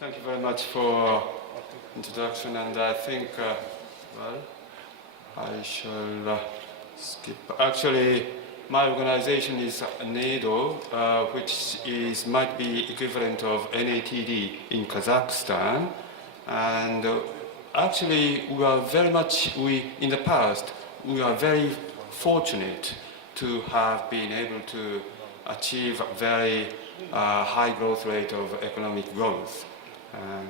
Thank you very much for introduction, and I think, I shall skip. Actually, my organization is NATO, which might be equivalent of NATD in Kazakhstan, and actually we are very much, in the past, we are very fortunate to have been able to achieve a very high growth rate of economic growth. And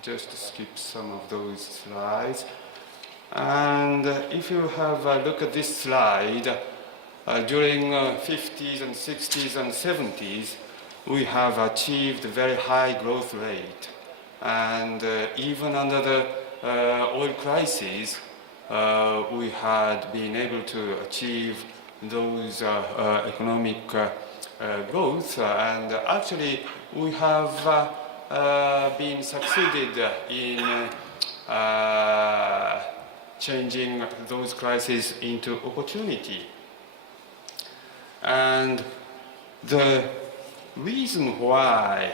just to skip some of those slides. And if you have a look at this slide, during 50s and 60s and 70s, we have achieved a very high growth rate. And even under the oil crisis, we had been able to achieve those economic growth. And actually, we have been succeeded in changing those crises into opportunity. And the reason why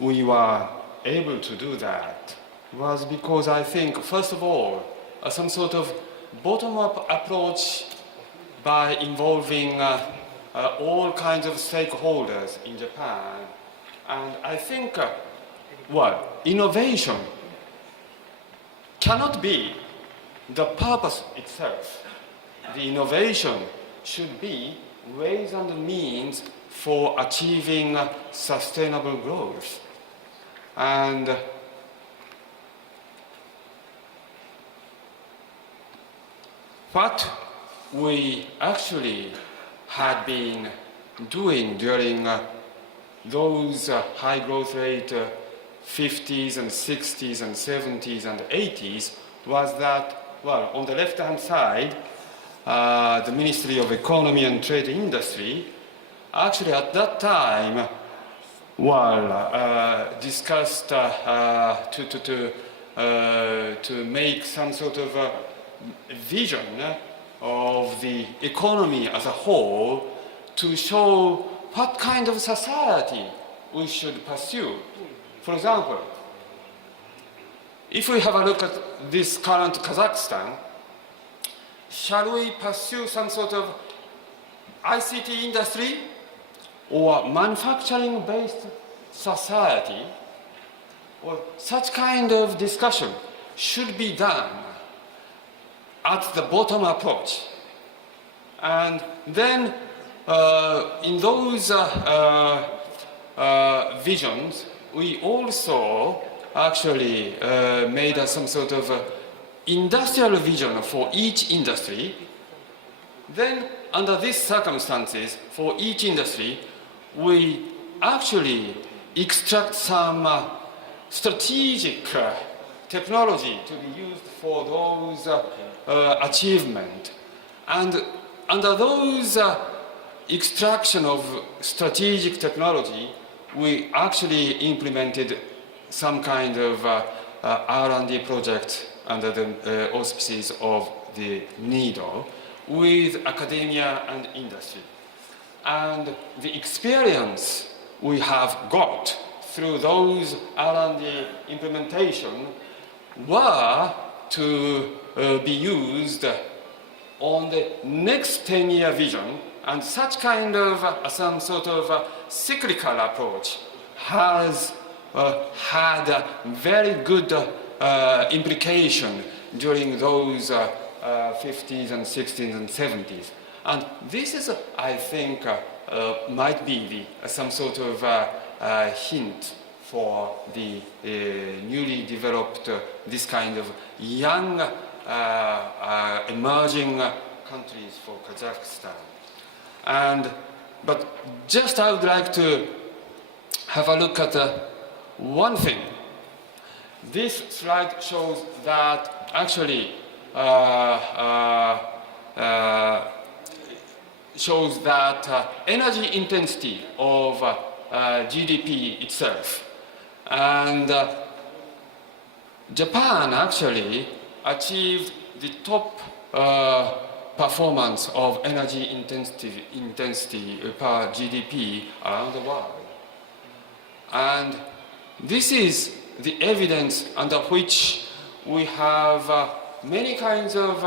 we were able to do that was because I think, first of all, some sort of bottom-up approach by involving all kinds of stakeholders in Japan. And I think, innovation cannot be the purpose itself. The innovation should be ways and means for achieving sustainable growth. And what we actually had been doing during those high growth rate 50s and 60s and 70s and 80s was that, on the left-hand side, the Ministry of Economy and Trade Industry actually at that time discussed to make some sort of a vision of the economy as a whole to show what kind of society we should pursue. For example, if we have a look at this current Kazakhstan, shall we pursue some sort of ICT industry or manufacturing-based society? Or such kind of discussion should be done at the bottom approach. And then in those visions, we also actually made some sort of industrial vision for each industry. Then, under these circumstances, for each industry, we actually extract some strategic technology to be used for those achievements. And under those extraction of strategic technology, we actually implemented some kind of R&D project under the auspices of the NIDO with academia and industry. And the experience we have got through those R&D implementation were to be used on the next 10-year vision. And such kind of some sort of cyclical approach has had a very good implication during those 50s and 60s and 70s. And this is, I think, might be some sort of hint for the newly developed, this kind of young emerging countries for Kazakhstan. But just I would like to have a look at one thing. This slide shows that actually shows that energy intensity of GDP itself. And Japan actually achieved the top performance of energy intensity per GDP around the world. And This is the evidence under which we have many kinds of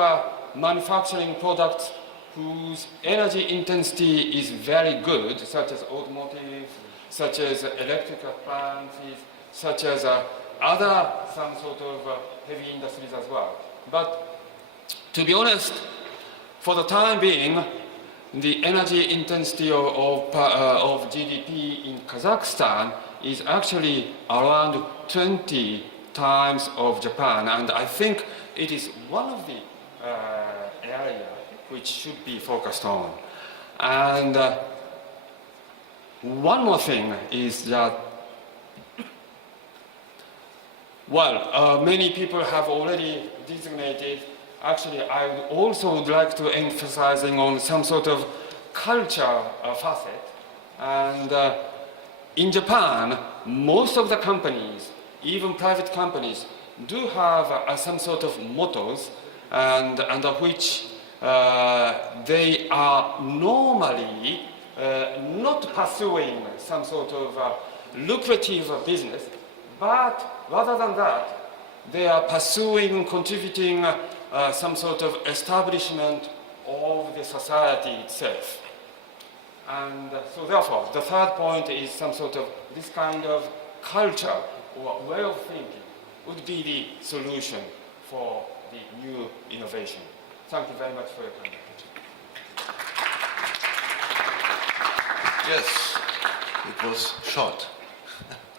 manufacturing products whose energy intensity is very good, such as automotive, such as electric appliances, such as other some sort of heavy industries as well. But to be honest, for the time being, the energy intensity of GDP in Kazakhstan is actually around 20 times of Japan, and I think it is one of the areas which should be focused on. And one more thing is that, well, many people have already designated. Actually, I would also like to emphasize on some sort of culture facet. And in Japan, most of the companies, even private companies, do have some sort of mottos, and under which they are normally not pursuing some sort of lucrative business, but rather than that, they are pursuing, contributing some sort of establishment of the society itself. And so therefore, the third point is some sort of this kind of culture or way of thinking would be the solution for the new innovation. Thank you very much for your time. Yes, it was short.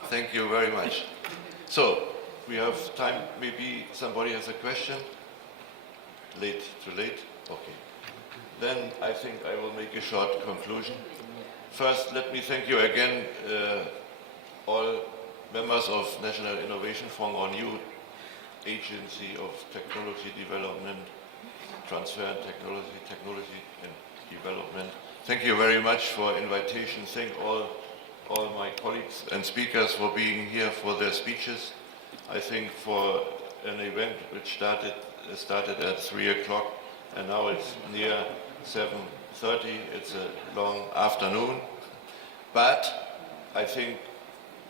Thank you very much. So, we have time, maybe somebody has a question? Late, too late? Okay. Then I think I will make a short conclusion. First, let me thank you again, all members of National Innovation Fund, our new agency of technology development, transfer and technology and development. Thank you very much for invitation. Thank all my colleagues and speakers for being here for their speeches. I think for an event which started at 3 o'clock and now it's near 7:30, it's a long afternoon. But I think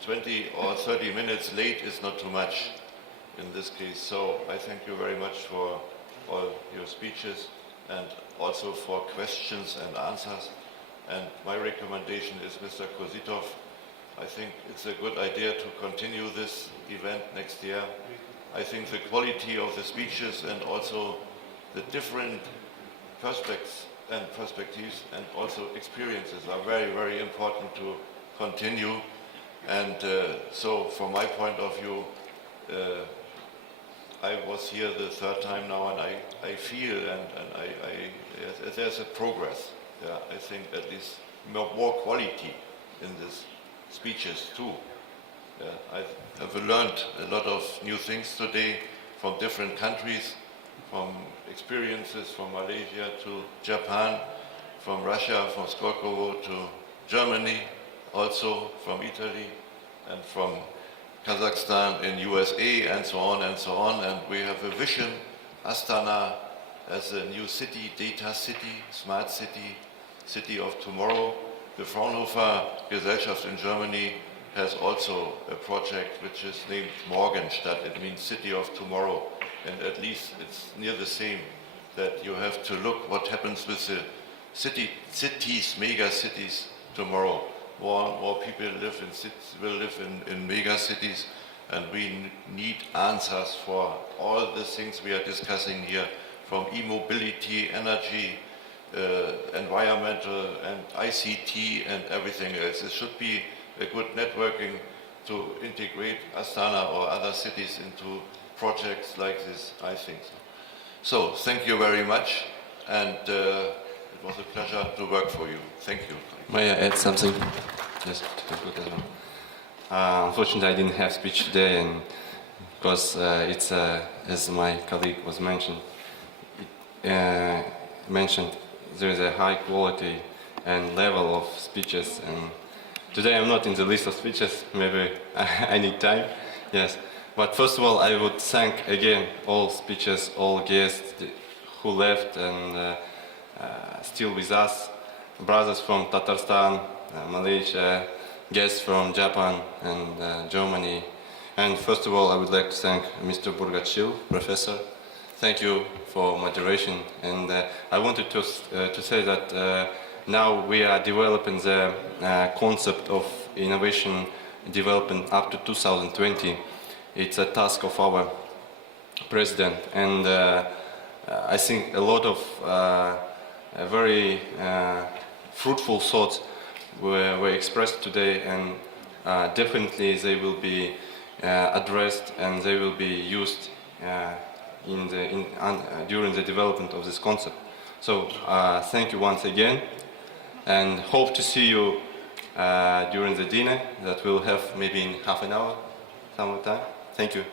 20 or 30 minutes late is not too much in this case. So I thank you very much for all your speeches and also for questions and answers. And my recommendation is Mr. Kozitov. I think it's a good idea to continue this event next year. I think the quality of the speeches and also the different perspectives and also experiences are very, very important to continue. And so from my point of view, I was here the third time now, and I feel and there's a progress. Yeah, I think at least more quality in these speeches too. I have learned a lot of new things today from different countries, from experiences from Malaysia to Japan, from Russia, from Skorkovo to Germany, also from Italy and from Kazakhstan and USA and so on and so on. And we have a vision, Astana as a new city, data city, smart city, city of tomorrow. The Fraunhofer Gesellschaft in Germany has also a project which is named Morgenstadt. It means city of tomorrow. And at least it's near the same, that you have to look what happens with the cities, mega cities tomorrow. More people will live in mega cities, and we need answers for all the things we are discussing here, from e-mobility, energy, environmental and ICT and everything else. It should be a good networking to integrate Astana or other cities into projects like this, I think. So thank you very much, and it was a pleasure to work for you. Thank you. May I add something? Yes, to conclude as well. Unfortunately, I didn't have speech today, and because it's as my colleague was mentioned, there is a high quality and level of speeches, and today I'm not in the list of speeches. Maybe I need time. Yes, but first of all, I would thank again all speeches, all guests who left and still with us, brothers from Tatarstan, Malaysia, guests from Japan and Germany. And first of all, I would like to thank Mr. Burgachil, Professor. Thank you for moderation. And I wanted to say that now we are developing the concept of innovation development up to 2020. It's a task of our president, and I think a lot of very fruitful thoughts were expressed today, and definitely they will be addressed and they will be used during the development of this concept. So thank you once again, and hope to see you during the dinner that we'll have maybe in half an hour, some time. Thank you.